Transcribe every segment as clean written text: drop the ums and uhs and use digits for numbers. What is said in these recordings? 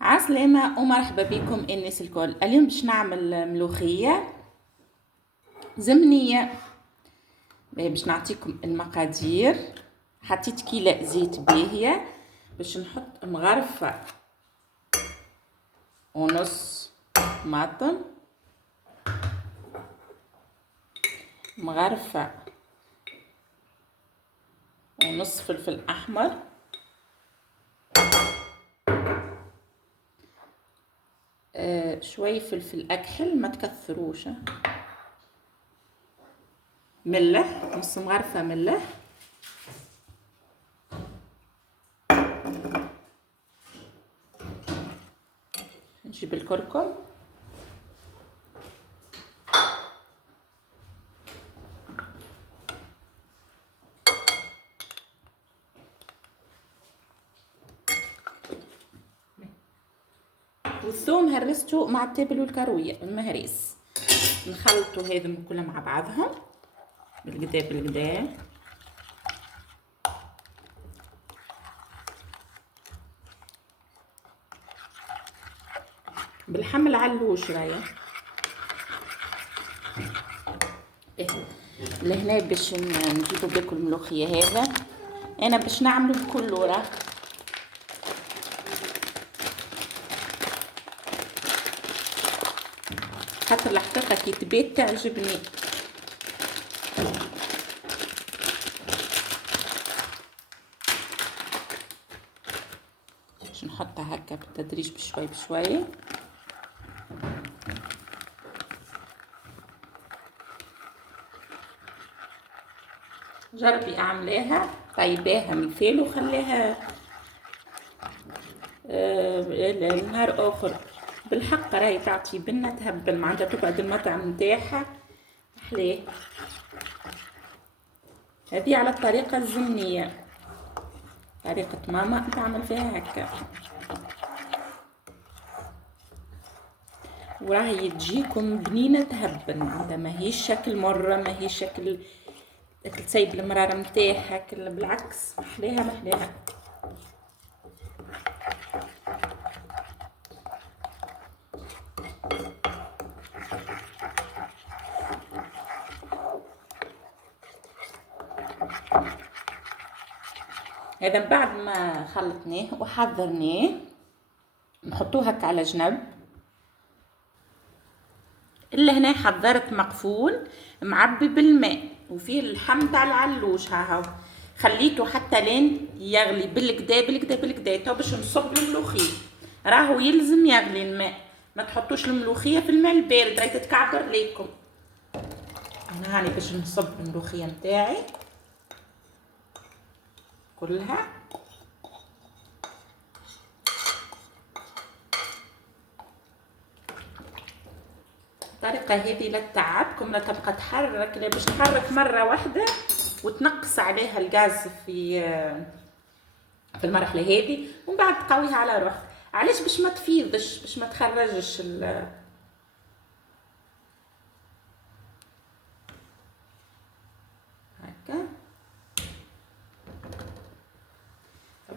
عسلامة ومرحبا بكم الناس الكل. اليوم باش نعمل ملوخية زمنية. باش نعطيكم المقادير. حطيت كيلة زيت باهية باش نحط مغرفة ونص طماطم، مغرفة ونص فلفل أحمر، شوي فلفل أكحل ما تكثروش، ملح نص مغرفة ملح، نجيب الكركم، والثوم هرسته مع التابل والكروية المهريس. نخلطوا هذم كلها مع بعضهم بالقدا بالقدا. بالحمل علوش رايا. لهنا باش نجيبوا باكل الملوخيه هذا انا باش نعمله بكله راه. خاطر الحقيقه كي تبات تعجبني. باش نحطها هكا بالتدريج بشوي بشوي. جربي اعمليها طيباها مثال وخليها نهار اخر. بالحق راهي تعطي بنه تهبل معناتها تقعد المطعم نتاعها احلاه. هذه على الطريقه الزمنيه، طريقه ماما تعمل فيها هكا، وراهي تجيكم بنينه تهبل معناتها ماهيش شكل مره، ماهيش شكل تسيب المراره نتاعها، بالعكس محلاها محلاها. هذا بعد ما خلطناه وحضرناه نحطوه هكا على جنب. اللي هنا حضرت مقفول معبي بالماء وفيه اللحم تاع العلوش هاهو، خليته حتى لين يغلي بالكدا بالكدا بالكدا. تو باش نصب الملوخيه، راهو يلزم يغلي الماء، ما تحطوش الملوخيه في الماء البارد راهي تتكعبر ليكم. انا هاني باش نصب الملوخيه نتاعي كلها. الطريقه هذه لا تتعبكم، لا تبقى تحرك، لا باش تحرك مره واحده وتنقص عليها الغاز في المرحله هذه، ومن بعد تقويها على روحك. علاش؟ باش ما تفيضش، باش ما تخرجش هكا.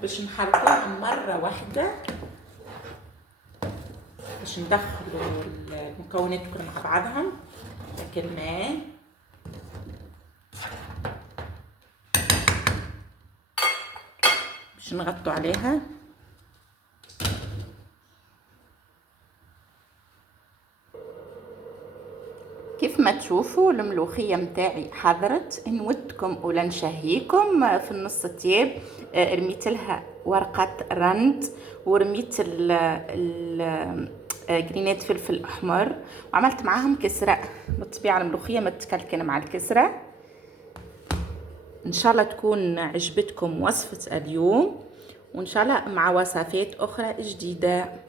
باش نحركوها مره واحده باش ندخلوا المكونات كلها مع بعضهم. هكا الماء، باش نغطوا عليها. كيف ما تشوفوا الملوخيه متاعي حضرت. نودكم ولا نشهيكم في النص تياب رميت لها ورقه رند، ورميت جرينات فلفل احمر، وعملت معاهم كسره. بالطبيعه الملوخيه ما تتكلكن مع الكسره. ان شاء الله تكون عجبتكم وصفه اليوم، وان شاء الله مع وصفات اخرى جديده.